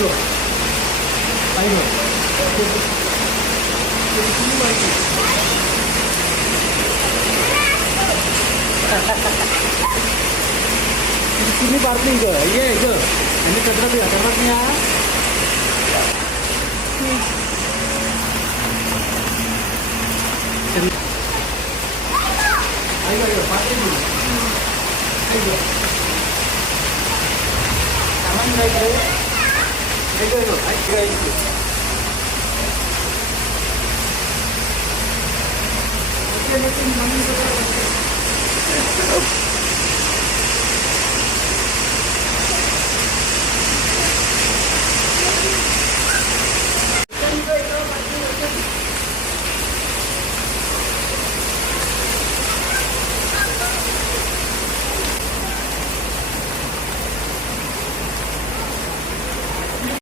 이거. 아, 이거. 여기 TV 말고. Ini party ke? Iya itu. Ini cedera ya, cedratnya. Ayo ayo party dulu. Ayo. Tangan naik dulu. Ayo ayo, ayo ayo. Oke, nanti mami sudah.